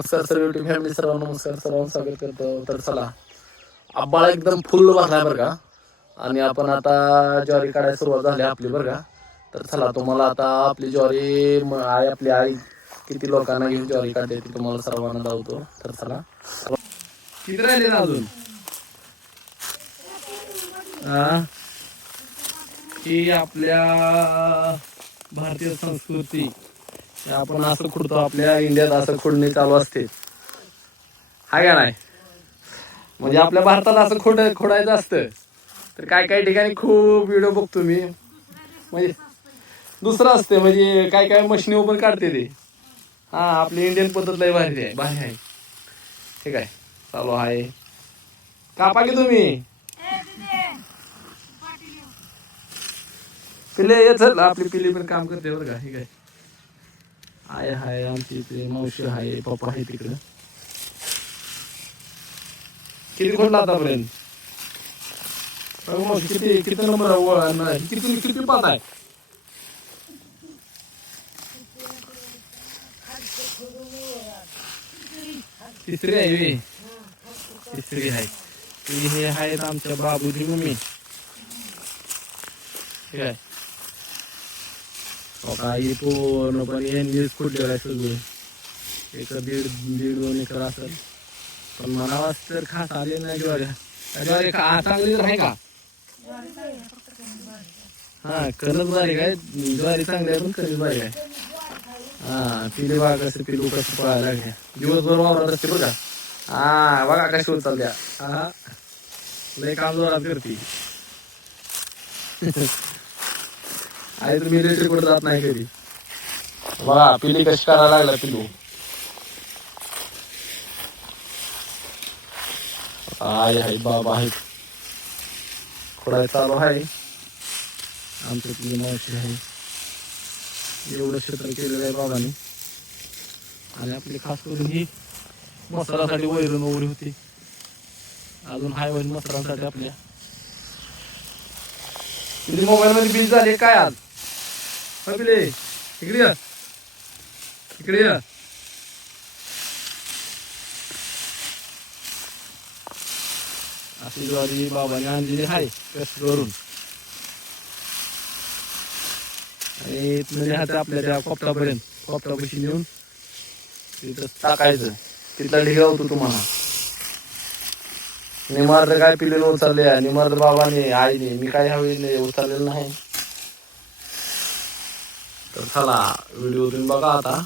नमस्कार sir, YouTube family सर्वांना नमस्कार, सर्वांना स्वागत करतो. तर चला, आबाळ एकदम फुल भरलाय बरं का. आणि आपण आता ज्वारी काढायला सुरुवात झाली आपली बरं का. तर चला, तुम्हाला आता आपली ज्वारी आपली आई किती लोकांना घेऊन ज्वारी काढते ती तुम्हाला सर्वांना दावतो. तर चला, किती राहिले ना अजून ही आपल्या भारतीय संस्कृती, आपण असं खुडतो, आपल्या इंडियात असं खुडणी चालू असते, हाय का नाही. म्हणजे आपल्या भारताला असं खोडायचं असतं. तर काय काय ठिकाणी खूप व्हिडिओ बघतो मी, म्हणजे दुसरं असते, म्हणजे काय काय मशीन पण काढते ते. हा, आपली इंडियन पद्धत लय भारी आहे, भारी आहे. ठीक आहे, चालू आहे. कापा की तुम्ही पिले, चल आपली पिली पण काम करते बरं का. ठीक आहे, आहे हाय आमची इथे मावशी आहे, पप्पा आहे तिकडं. किती खोडला आतापर्यंत मावशी? किती किती नंबर किती किती पात आहे? तिसरी आहे वे, तिसरी आहे. हे आहेत आमच्या बाबूची मम्मी. ठीक आहे, काही पूर्णपणे यांनीच फुटलेला आहे सगळं. एक दीड दीड 2 एकर असेल. पण म्हणावाच तर खास आले नाही ज्वारी. ज्वारी चांगली आहे का? हा, कणच बारीक आहे, ज्वारी चांगली आहे पण कणच बारीक आहे. हा, पिले बघा कसं पिलू कसं पळायला लागले, दिवसभर वावरात असते बघा. हा बघा कशी होत चालल्या. हा, लय काम जोरात करते. आई तुम्ही इलेक्ट्रिक कुठे जात नाही कधी. बघा पिली कशी करायला लागला पिलू. आहे बाबा आहे, खोडाय चालू आहे. आमच्या तुझी मावशी आहे. एवढं क्षेत्र केलेलं आहे बाबांनी. आणि आपली खास करून ही मसरासाठी वैरण वगैरे होती, अजून हाय वैरण मसरांसाठी आपल्या. तुझी मोबाईल मध्ये बीज झाले काय आज? पिले इकडे या, इकडे या. अशी ज्वारी बाबाने आणलेली आहे कष्ट करून. आणि इथनं हात आपल्या त्या कोपटापाशी नेऊन तिथं टाकायचं. तिथला ढिगा होतो तुम्हाला. निमार्द काय पिलेलं उचलले, निमार्द बाबाने आईने, मी काय ह्यावेळी उचललेलं नाही. तर चला, व्हिडिओ तुम्ही बघा आता.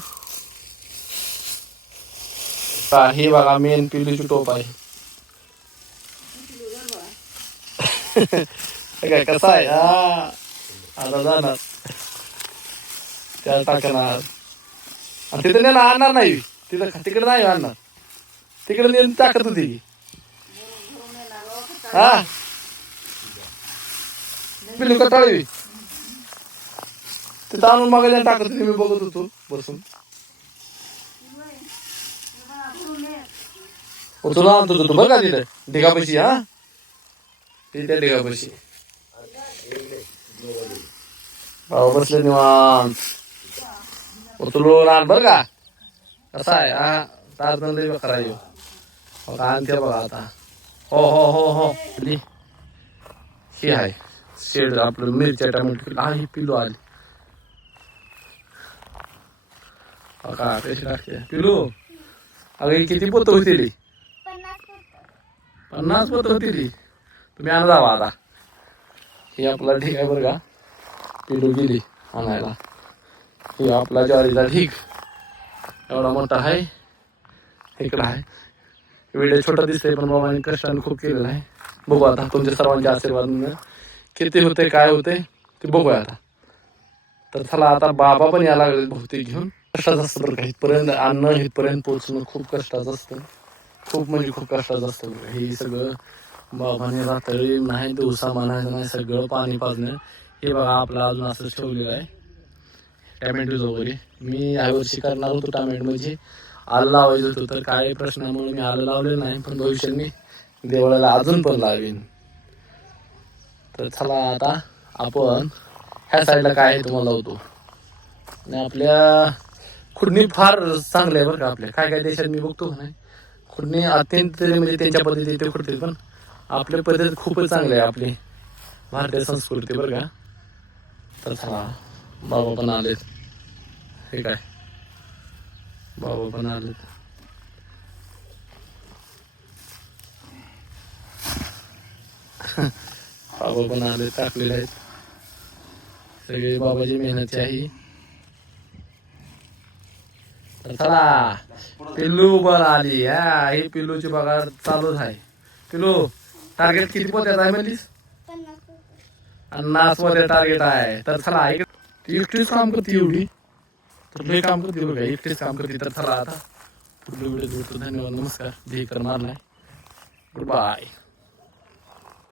ही बघा मेन पिल्लीची टोप आहे. काय कसा आहे? हा, आता जाणार त्या टाकणार. आणि तिथे नेला आणणार नाही, तिथं तिकडे नाही आणणार, तिकडे नेऊन टाकत होती. हा, पिल्लू कटाळी तिथं आणून मागायला टाकत होती. मी बघत होतो बसून. तुला आणतो तू बघा तिथे ढिगापाशी. हा, तिथे ढिगापाशी भाऊ बसले निवांत. उचलून आण बर का. कसा आहे? हा, ताज खरा येऊ आणते बघा आता. हो हो हो हो, ही आहे शेड आपलं मिरच्या टमाटर. हा, ही पिलू आली का कशी टाकते पिलू. अगं किती पोत होती? 50 पोत होती. तुम्ही आणा जावा आता. ही आपला ढीक आहे बरं का. पिलू गेली आणायला. ही आपला ज्वारीचा ढीक एवढा मोठा आहे. इकडं आहे. व्हिडिओ छोटा दिसतोय पण बाबांनी कष्टाने खूप केलेला आहे. बघू आता तुमच्या सर्वांच्या आशीर्वादाने किती होते काय होते ते बघूया आता. तर चला, आता बाबा पण यायला लागले बहुतेक घेऊन. कष्टाचं असतं बरं का, इथपर्यंत आणणं इथपर्यंत पोहोचणं खूप कष्टाचं असतं. खूप म्हणजे खूप कष्टाचं असतं. हे सगळं बाबाने रात्री नाही, दिवसा म्हणायचं नाही, सगळं पाणी पाजणं. हे बघा आपलं अजून असं ठेवलेलं आहे टॅमॅटो वगैरे. मी यावर्षी करणार होतो टॅमॅटो, म्हणजे आलं लावायचं होतं. तर काही प्रश्नामुळे मी आलं लावलेलं नाही, पण भविष्यात मी देवळाला अजून पण लावेन. तर चला आता आपण ह्या साईडला काय आहे तुम्हाला लावतो. आणि आपल्या खुडणी फार चांगलं आहे बरं का आपल्या. काय काय देशात मी बघतो का नाही, खुडणी अत्यंत म्हणजे त्यांच्या पद्धतीने ते खुडते, पण आपल्या पद्धत खूपच चांगली आहे आपली भारतीय संस्कृती बरं का. तर चला बाबा पण आलेत. हे काय बाबा पण आलेत. बाबा पण आले, टाकलेले आहेत सगळे बाबाची मेहनत आहे. तर चला पिल्लू पण आली. हा ही पिल्लूची बघा चालूच आहे. पिल्लू टार्गेट किती पोत्यात आहे म्हणलीस? 50 पोत्या टार्गेट आहे. तर चला इकडे ती एकटीच काम करते एवढी, तर लय काम करते बघा, एकटीच काम करते. तर चला आता पुढल्या व्हिडिओ धन्यवाद, नमस्कार. जय कर मारलाय, गुड बाय.